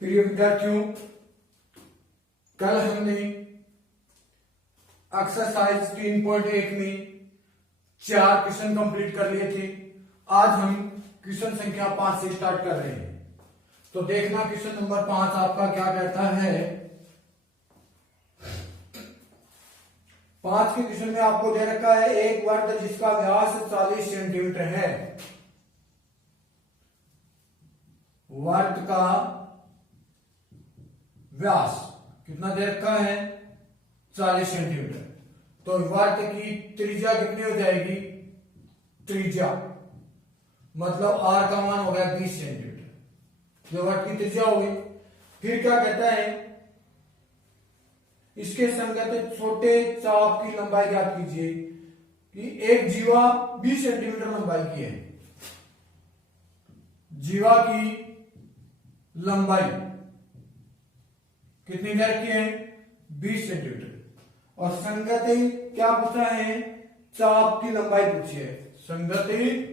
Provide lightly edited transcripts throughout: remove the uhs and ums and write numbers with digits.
प्रिय विद्यार्थियों, कल हमने एक्सरसाइज 3.1 में 4 क्वेश्चन कंप्लीट कर लिए थे। आज हम क्वेश्चन संख्या 5 से स्टार्ट कर रहे हैं। तो देखना क्वेश्चन नंबर 5 आपका क्या कहता है। 5 के क्वेश्चन में आपको दे रखा है एक वर्ग जिसका व्यास 40 सेंटीमीटर है। वर्ग का व्यास कितना दे रखा है? 40 सेंटीमीटर। तो वर्ग की त्रिज्या कितनी हो जाएगी? त्रिज्या मतलब आर का मान हो गया 20 सेंटीमीटर, जो वर्ग की त्रिज्या होगी। फिर क्या कहता है, इसके संगत छोटे चाप की लंबाई ज्ञात कीजिए कि एक जीवा 20 सेंटीमीटर लंबाई की है। जीवा की लंबाई कितनी दे रखी है? 20 सेंटीमीटर। और संगति क्या पूछा है? चाप की लंबाई पूछी है। संगति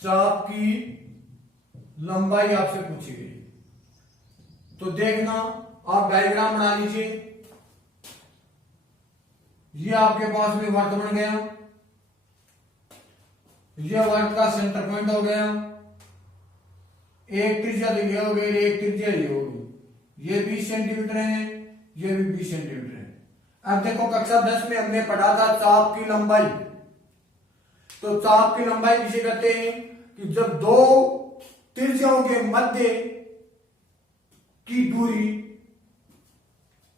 चाप की लंबाई आपसे पूछी गई। तो देखना, आप डायग्राम बना लीजिए। ये आपके पास में वर्ग बन गया, ये वर्ग का सेंटर पॉइंट हो गया। एक त्रिज्या ये हो गई, एक त्रिज्या ये होगी। ये 20 सेंटीमीटर है, ये भी 20 सेंटीमीटर है। अब देखो कक्षा 10 में हमने पढ़ा था चाप की लंबाई। तो चाप की लंबाई किसे कहते हैं कि जब दो त्रिज्याओं के मध्य की दूरी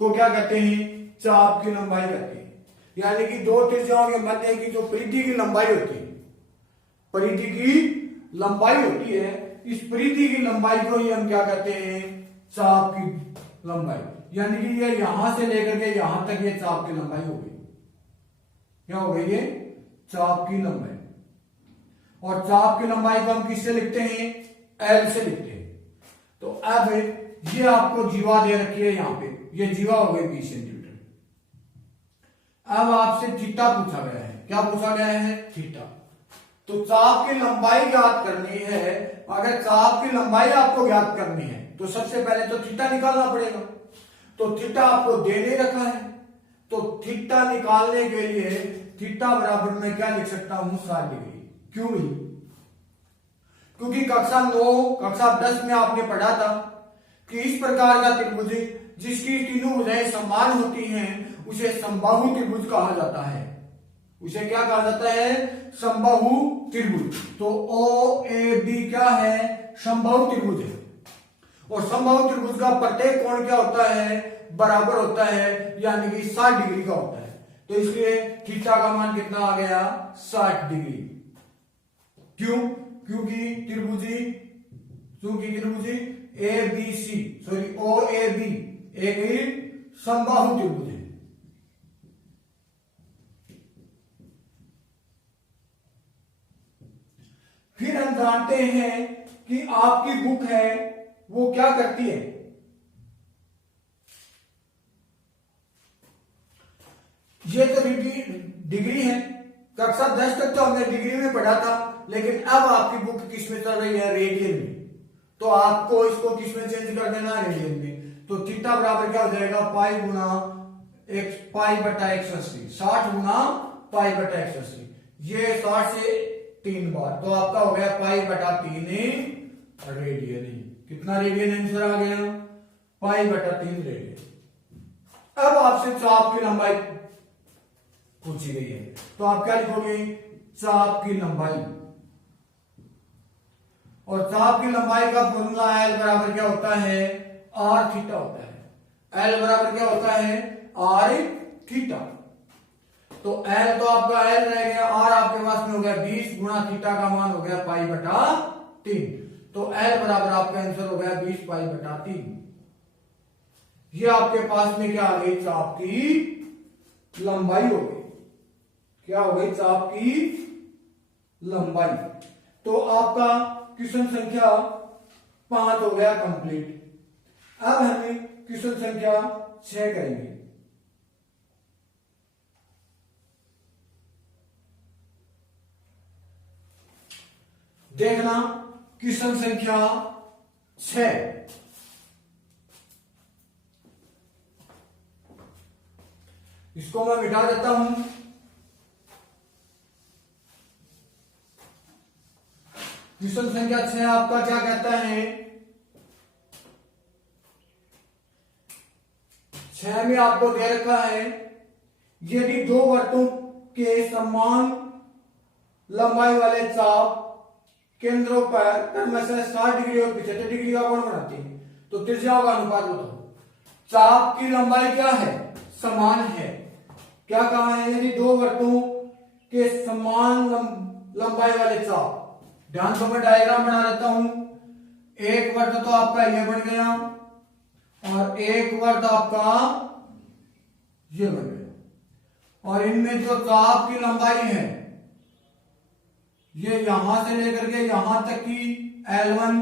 को क्या कहते हैं? चाप की लंबाई कहते हैं। यानी कि दो त्रिज्याओं के मध्य की जो परिधि की लंबाई होती है, परिधि की लंबाई होती है, इस परिधि की लंबाई को ही हम क्या कहते हैं? चाप की लंबाई। यानी कि ये यहां से लेकर के यहां तक ये चाप की लंबाई हो गई। क्या हो गई? ये चाप की लंबाई। और चाप की लंबाई को हम किससे लिखते हैं? एल से लिखते हैं। तो अब ये आपको जीवा दे रखी है यहां पे, ये जीवा हो गई 20 सेंटीमीटर। अब आपसे थीटा पूछा गया है। क्या पूछा गया है? थीटा। तो चाप की लंबाई ज्ञात करनी है। अगर चाप की लंबाई आपको ज्ञात करनी है तो सबसे पहले तो थीटा निकालना पड़ेगा। तो थीटा आपको दे नहीं रखा है, तो थीटा निकालने के लिए थीटा बराबर में क्या लिख सकता हूं? 60 डिग्री। क्यों भी? क्योंकि कक्षा 9 कक्षा 10 में आपने पढ़ा था कि इस प्रकार का त्रिभुज जिसकी तीनों भुजाएं समान होती हैं उसे समबाहु त्रिभुज कहा जाता है। उसे क्या कहा जाता है? समबाहु त्रिभुज। तो ओ ए बी क्या है? समबाहु त्रिभुज है। और समबाहु त्रिभुज का प्रत्येक कोण क्या होता है? बराबर होता है, यानी कि 60 डिग्री का होता है। तो इसलिए थीटा का मान कितना आ गया? 60 डिग्री। क्यों? क्योंकि त्रिभुजी A B C sorry O A B एक ही समबाहु त्रिभुज है। फिर हम जानते हैं कि आपकी बुक है वो क्या करती है? ये तो डिग्री है। कक्षा 10 तक तो हमने डिग्री में पढ़ा था, लेकिन अब आपकी बुक किस में चल रही है? रेडियन में। तो आपको इसको किस में चेंज कर देना? रेडियन में। तो थीटा बराबर क्या हो जाएगा? पाई गुना पाई बटा 180, 60 गुना पाई बटा 180। ये 60 से 3 बार, तो आपका हो गया पाई बटा 3 रेडियन। कितना रेडियन आंसर आ गया? पाई बटा 3 रेडियन। अब आपसे चाप की लंबाई पूछी गई है, तो आप क्या लिखोगे? चाप की लंबाई। और चाप की लंबाई का फॉर्मूला एल बराबर क्या होता है? आर थीटा होता है। एल बराबर क्या होता है? Are theta. तो एल तो आपका एल रह गया, आर आपके पास में हो गया 20 गुना थीटा का मान हो गया पाई बटा 3। तो एल बराबर आपका आंसर हो गया 20 पाई बटा 3। ये आपके पास में क्या आ गई? चाप की लंबाई हो गई। क्या हो गई? चाप की लंबाई। तो आपका क्वेश्चन संख्या 5 हो गया कंप्लीट। अब हमें क्वेश्चन संख्या 6 करेंगे। देखना क्वेश्चन संख्या 6। इसको मैं मिटा देता हूं। क्वेश्चन संख्या 6 आपका क्या कहता है, 6 में आपको दे रखा है, यदि दो वृत्तों के समान लंबाई वाले चाप केंद्रों पर क्रमशः 60 डिग्री और 75 डिग्री का कोण बनाते हैं, तो त्रिज्याओं का अनुपात बताओ। चाप की लंबाई क्या है, समान है। क्या कहा है, यदि दो वृत्तों के समान लंबाई वाले चाप, ध्यान से मैं डायग्राम बना देता हूं। एक वृत्त तो आपका ये बन गया और एक वृत्त आपका ये बन गया, और इनमें जो चाप की लंबाई है ये यहां से लेकर के यहां तक की L1,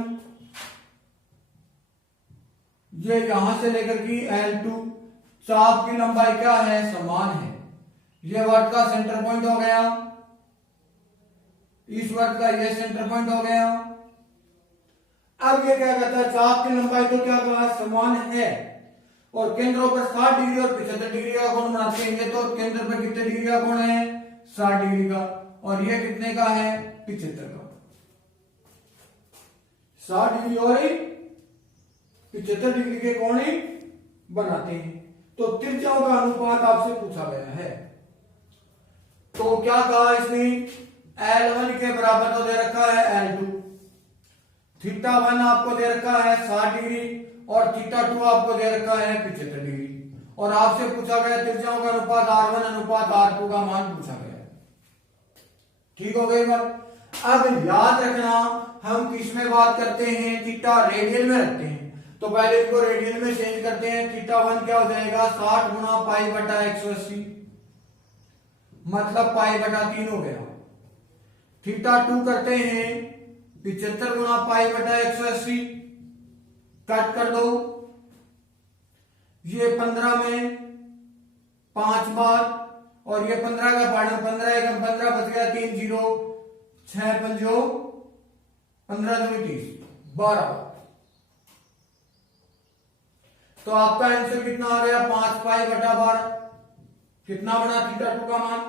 ये यहां से लेकर की L2, चाप की लंबाई क्या है, समान है। ये वृत्त का सेंटर पॉइंट हो गया, इस वृत्त का ये सेंटर पॉइंट हो गया। अब ये क्या कहता है, चाप की लंबाई तो क्या कहा, समान है, और केंद्रों पर 60 डिग्री और 75 डिग्री का कोण बनाते हैं। तो केंद्र पर कितने डिग्री का कोण है, 60 डिग्री का, और ये कितने का है, 75 का। 60 डिग्री और 75 डिग्री के कोण ही बनाते हैं। तो त्रिज्याओं का अनुपात आपसे पूछा गया है। तो क्या कहा इसने, L1 के बराबर तो दे रखा है L2, θ1 आपको दे रखा है 60 डिग्री और θ2 आपको दे रखा है 75 डिग्री, और आपसे पूछा गया त्रिज्याओं का अनुपात R1 अनुपात R2 का मान पूछा गया। ठीक हो गई बात। अब याद रखना, हम किस में बात करते हैं, थीटा रेडियन में रखते हैं, तो पहले इनको रेडियन में चेंज करते हैं। θ1 क्या हो जाएगा, 60 गुना पाई बटा 180, मतलब पाई बटा 3 हो गया। θ2 करते हैं 75 गुना पाई बटा 180, कट कर दो, ये 15 में 5 बार, और ये 15 का पार्ट 15 एकम 15 बच गया, 3 0 6 पंजो 15 दूनी 30, 12 बार। तो आपका आंसर कितना आ गया, 5 पाई बटा 12। कितना बना θ2 का मान,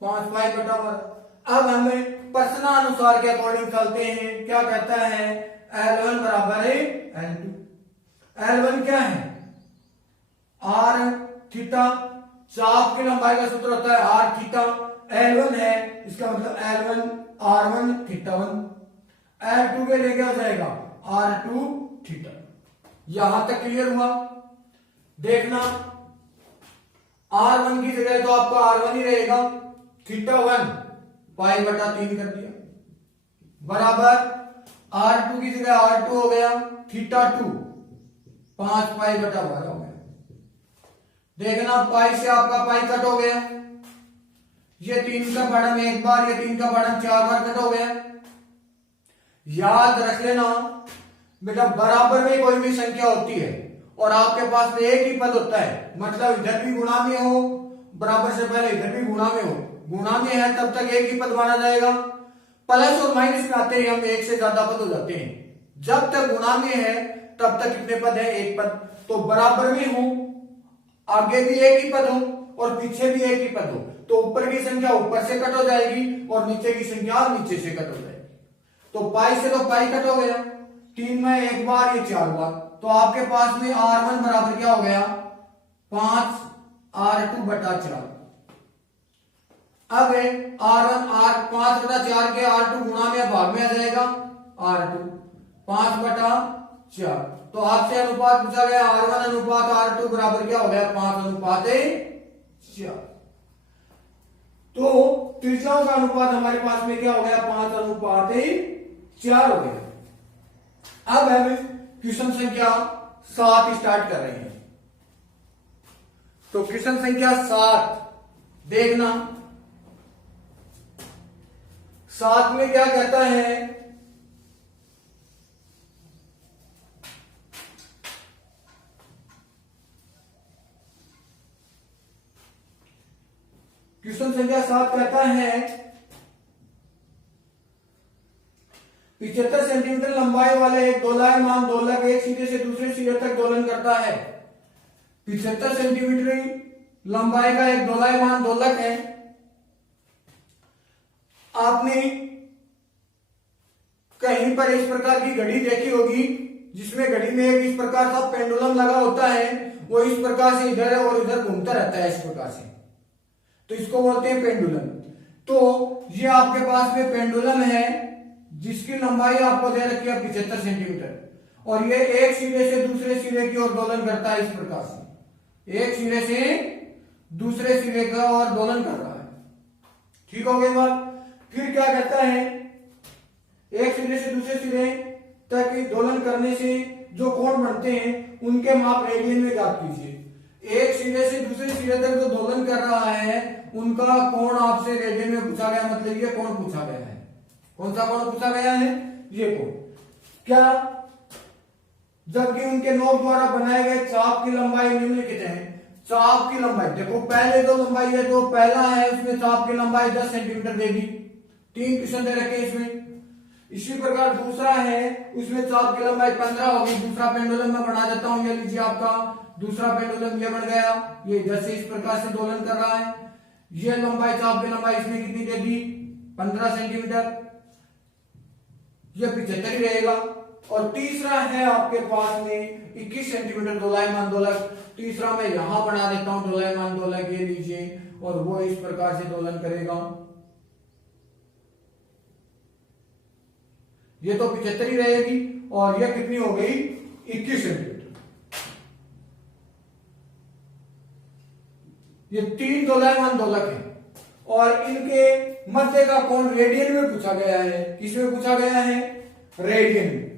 5 पाई बटा 12। अब हमें प्रश्नानुसार के अकॉर्डिंग चलते हैं। क्या कहता है, L1 बराबर है L2। L1 क्या है, R थीटा, चाप की लंबाई का सूत्र होता है R थीटा, L1 है, इसका मतलब L1 R1 θ1, L2 के लिए क्या हो जाएगा, R2 थीटा। यहां तक क्लियर हुआ। देखना, R1 की जगह तो आपका R1 ही रहेगा, θ1 पाई बटा 3 कर दिया, बराबर R2 की जगह R2 हो गया, θ2 5 पाई बटा 12 हो गया। देखना, पाई से आपका पाई कट हो गया, ये 3 का बढ़म 1 बार, ये 3 का बढ़म 4 बार कट हो गया। याद रख लेना बेटा, बराबर में कोई भी संख्या होती है और आपके पास में एक ही पद होता है, मतलब इधर भी गुणा में हो, बराबर से पहले इधर भी गुणा में हो, गुणा में है तब तक एक ही पद माना जाएगा। प्लस और माइनस में आते ही हम एक से ज्यादा पद हो जाते हैं। जब तक गुणा में है तब तक कितने पद है, एक पद। तो बराबर में हो, आगे भी एक ही पद हो और पीछे भी एक ही पद हो, तो ऊपर की संख्या ऊपर से कट हो जाएगी और नीचे की संख्या नीचे से कट हो जाएगी। तो पाई से तो पाई कट हो गया, 3 में 1 बार, ये 4 बार, तो आपके पास में R1 बराबर क्या हो गया, 5 R2 बटा 4। अब R1 5 बटा 4 के R2 गुणा में भाग में आ जाएगा, R2 5 बटा 4। तो आपसे अनुपात पूछा गया, R1 अनुपात R2 बराबर क्या हो गया, 5 अनुपात 4। तो त्रिज्याओं का अनुपात हमारे पास में क्या हो गया, 5 अनुपात 4 हो गया। अब हम क्वेश्चन संख्या 7 स्टार्ट कर रहे हैं। तो क्वेश्चन संख्या 7 देखना, 7 में क्या कहता है, क्वेश्चन संख्या 7 कहता है 75 है 75 सेंटीमीटर लंबाई का एक दोलायमान दोलक है। आपने कहीं पर इस प्रकार की घड़ी देखी होगी जिसमें घड़ी में एक इस प्रकार का पेंडुलम लगा होता है, वो इस प्रकार से इधर और इधर घूमता रहता है इस प्रकार से, तो इसको बोलते हैं पेंडुलम। तो ये आपके पास में पेंडुलम है जिसकी लंबाई आपको दे रखी है 75 सेंटीमीटर, और ये एक सिरे से दूसरे सिरे की ओर दोलन करता है इस प्रकार से, एक सिरे से दूसरे सिरे का और दोलन कर रहा है। ठीक हो गई बात। फिर क्या कहता है, एक सिरे से दूसरे सिरे तक दोलन करने से जो कोण बनते हैं उनके माप रेडियन में ज्ञात कीजिए। एक सिरे से दूसरे सिरे तक जो दोलन कर रहा है उनका कोण आपसे रेडियन में पूछा गया, मतलब ये कोण पूछा गया है। कौन सा कोण पूछा गया है? ये कोण। क्या? जबकि उनके नोक द्वारा बनाए गए चाप की लंबाई निम्नलिखित है। चाप की लंबाई देखो, पहले जो लंबाई है तो पहला है उसमें चाप की लंबाई 10 सेंटीमीटर देगी, 3 क्वेश्चन दे रखे इसमें। इसी प्रकार दूसरा है उसमें चाप की लंबाई 15 होगी। दूसरा पेंडुलम मैं बना देता हूं, ये लीजिए आपका दूसरा पेंडुलम ये बन गया, ये इधर से इस प्रकार से दोलन कर रहा है। ये लंबाई चाप की लंबाई इसमें कितनी दे दी? 15 सेंटीमीटर, ये 75 ही रहेगा। और तीसरा है आपके पास में 21 सेंटीमीटर दोलायमान दोलक। तीसरा मैं यहां बना देता हूं दोलायमान दोलक, ये लीजिए, और वो इस प्रकार से दोलन करेगा। ये तो 75 ही रहेगी, और ये कितनी हो गई? 21 सेंटीमीटर। ये 3 दोलायमान दोलक है, और इनके मध्य का कोण रेडियन में पूछा गया है। किसमें पूछा गया है? रेडियन में।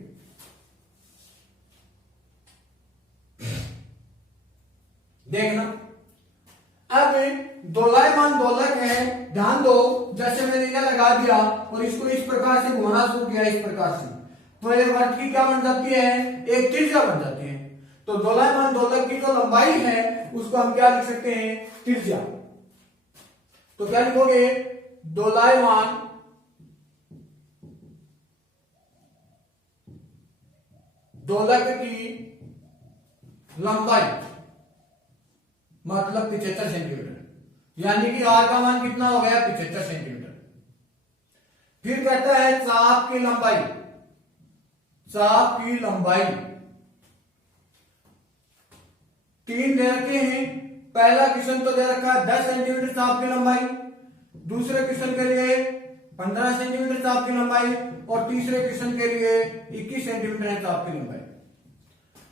देखना, अब दोलायमान दोलक है, ध्यान दो, जैसे मैंने इन्हें लगा दिया और इसको इस प्रकार से घुमाना शुरू किया इस प्रकार से, तो ये वर्ग की क्या बन जाती है? एक त्रिज्या बन जाती है। तो दोलायमान दोलक की जो लंबाई है उसको हम क्या लिख सकते हैं? त्रिज्या। तो क्या लिखोगे? दोलायमान दोलक की लंबाई मतलब 75 सेंटीमीटर, यानी कि आर का मान कितना हो गया? 75 सेंटीमीटर। फिर कहता है चाप की लंबाई। चाप की लंबाई 3 दे रखे हैं। पहला क्वेश्चन तो दे रखा है 10 सेंटीमीटर चाप की लंबाई, दूसरे क्वेश्चन के लिए 15 सेंटीमीटर चाप की लंबाई, और तीसरे क्वेश्चन के लिए 21 सेंटीमीटर है चाप की लंबाई।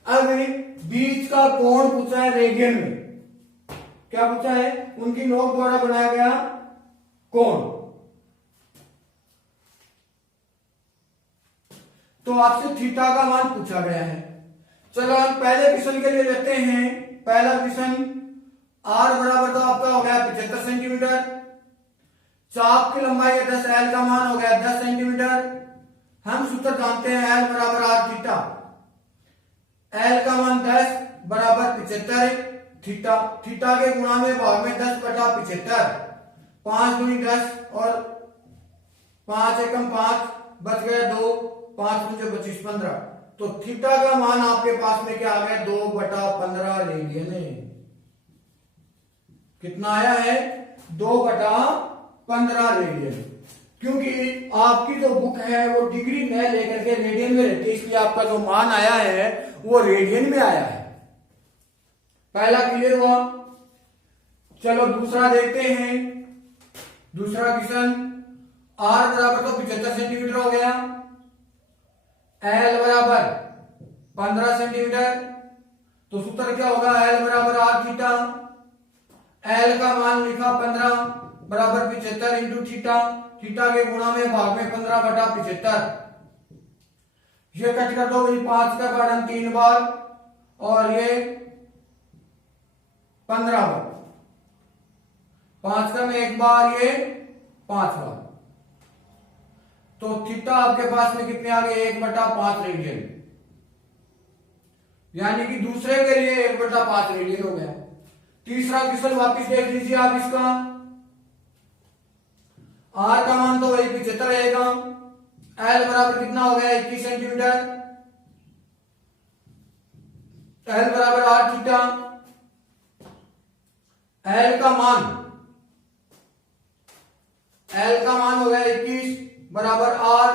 अब बीच का कोण पूछा है रेडियन में। क्या पूछा है? उनकी नोक द्वारा बनाया गया कोण। तो आपसे थीटा का मान पूछा गया है। चलो हम पहले क्वेश्चन के लिए लेते हैं। पहला क्वेश्चन, आर बराबर तो आपका हो गया 75 सेंटीमीटर, चाप की लंबाई है 10, एल का मान हो गया 10 सेंटीमीटर। हम सूत्र जानते हैं एल बराबर आर थीटा। एल का मान 10 बराबर 75 थीटा। थीटा के गुणा में भाग में 10 बटा 75, 5 दूनी 10 और 5 एकम 5, बच गया 2, 5 मुझे 25 15। तो थीटा का मान आपके पास में क्या आ गया? 2 बटा 15 रेडियन है। कितना आया है? 2 बटा 15 रेडियन। क्योंकि आपकी जो बुक है वो डिग्री न लेकर के रेडियन में रहती है, इसलिए आपका जो मान आया है वो रेडियन में आया है। पहला क्लियर हुआ। चलो दूसरा देखते हैं। दूसरा क्वेश्चन, आर बराबर तो 75 सेंटीमीटर हो गया, एल बराबर 15 सेंटीमीटर। तो सूत्र क्या होगा? एल बराबर आर थीटा। एल का मान लिखा 15 बराबर 75 इंटू थीटा। थीटा के गुणा में भाग में 15 बटा 75। ये कट कर दो, 5 का पढ़न 3 बार और ये 15 बार, 5 का में 1 बार, ये 5 बार। तो थीटा आपके पास में कितने आ गए? 1 बटा 5 रेडियन, यानी कि दूसरे के लिए 1 बटा 5 रेडियन हो गया। तीसरा क्वेश्चन वापिस देख लीजिए आप इसका। आर का मान तो वही 75 रहेगा। एल बराबर कितना हो गया? 21 सेंटीमीटर। एल बराबर आर थीटा, एल का मान हो गया 21 बराबर आर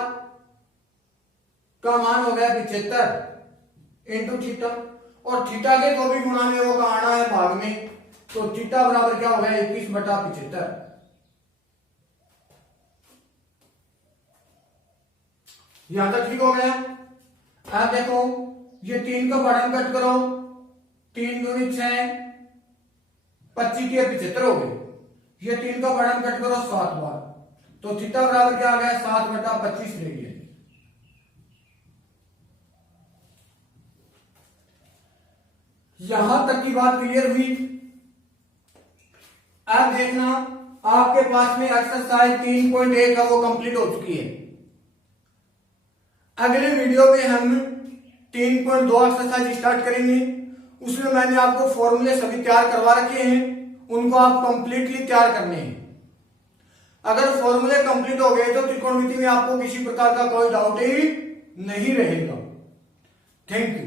का मान हो गया 75 इंटू थीटा, और थीटा के जो भी गुणा में वो आना है भाग में, तो थीटा बराबर क्या हो गया 21 बटा 75। यहां तक ठीक हो गया। अब देखो ये 3 का बढ़न कट करो, 3 दूनी 6, 25 के 75 हो गए। ये 3 का बढ़न कट करो 7 बार, तो थीटा बराबर क्या आ गया 7 बटा 25 रेडियन। यहां तक की बात क्लियर हुई। अब देखना आपके पास में एक्सरसाइज 3.1 है वो कंप्लीट हो चुकी है। अगले वीडियो में हम 3.2 एक्सरसाइज स्टार्ट करेंगे। उसमें मैंने आपको फॉर्मूले सभी तैयार करवा रखे हैं, उनको आप कंप्लीटली तैयार करने हैं। अगर फॉर्मूले कंप्लीट हो गए तो त्रिकोणमिति में आपको किसी प्रकार का कोई डाउट ही नहीं रहेगा। Thank you.